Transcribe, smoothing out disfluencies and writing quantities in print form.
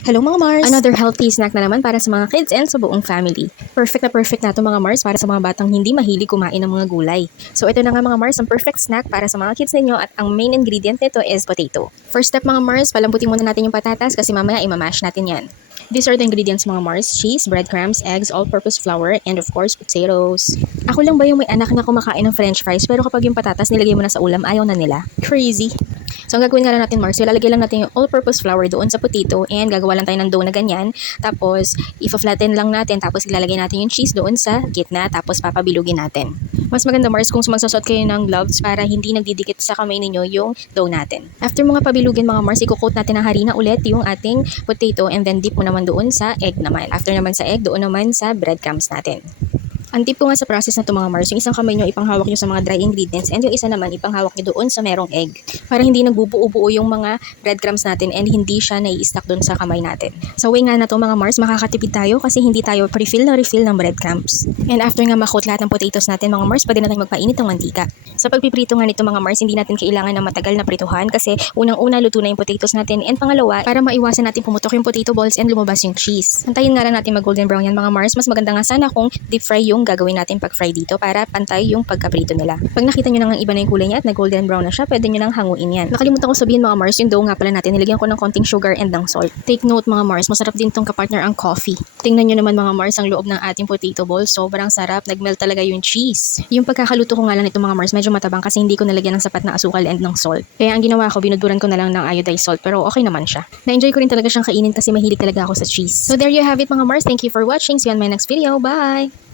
Hello mga Mars! Another healthy snack na naman para sa mga kids and sa buong family. Perfect na to mga Mars para sa mga batang hindi mahilig kumain ng mga gulay. So ito na nga mga Mars, ang perfect snack para sa mga kids ninyo at ang main ingredient nito is potato. First step mga Mars, palambutin muna natin yung patatas kasi mamaya imamash natin yan. These are the ingredients mga Mars: cheese, breadcrumbs, eggs, all-purpose flour, and of course, potatoes. Ako lang ba yung may anak na kumakain ng french fries pero kapag yung patatas nilagay mo na sa ulam, ayaw na nila? Crazy! So ang gagawin nga lang natin Mars, ilalagay lang natin yung all-purpose flour doon sa potato and gagawa lang tayo ng dough na ganyan. Tapos i-flatten lang natin, tapos ilalagay natin yung cheese doon sa gitna, tapos papabilugin natin. Mas maganda Mars kung magsasot kayo ng gloves para hindi nagdidikit sa kamay ninyo yung dough natin. After mga pabilugin mga Mars, i-coat natin ng harina ulit yung ating potato and then dip mo naman doon sa egg naman. After naman sa egg, doon naman sa breadcrumbs natin. Ang tip ko nga sa process na ito mga Mars, yung isang kamay nyo ipanghawak nyo sa mga dry ingredients and yung isa naman ipanghawak nyo doon sa merong egg. Para hindi nagbubuo-buo yung mga breadcrumbs natin and hindi siya nai-stack doon sa kamay natin. Sa way nga na to mga Mars, makakatipid tayo kasi hindi tayo refill ng breadcrumbs. And after nga makot lahat ng potatoes natin mga Mars, pwede natin magpainit ng mantika. Sa pagpiprito nga nito mga Mars, hindi natin kailangan ng matagal na prituhan kasi unang-una luto na yung potatoes natin and pangalawa, para maiwasan natin pumutok yung potato balls and lumabas yung cheese. Antayin nga lang natin mag golden brown yan mga Mars. Mas maganda nga sana kung deep fry yung gagawin natin pag-fry dito para pantay yung pagkaprito nila. Pag nakita nyo nang iba na yung kulay niya at na golden brown na siya, pwede nyo nang hanguin yan. Nakalimutan ko sabihin mga Mars, yung dough nga pala natin, nilagyan ko ng konting sugar and ng salt. Take note mga Mars, masarap din tong kapartner ang coffee. Tingnan nyo naman mga Mars ang loob ng ating potato ball, sobrang sarap, nagmelt talaga yung cheese. Yung pagkakaluto ko nga lang nito mga Mars, medyo matabang kasi hindi ko nalagyan ng sapat na asukal and ng salt. Kaya ang ginawa ko, binuduran ko na lang ng iodized salt, pero okay naman siya. Na-enjoy ko rin talaga siyang kainin kasi mahilig talaga ako sa cheese. So there you have it mga Mars, thank you for watching, see you on my next video, bye!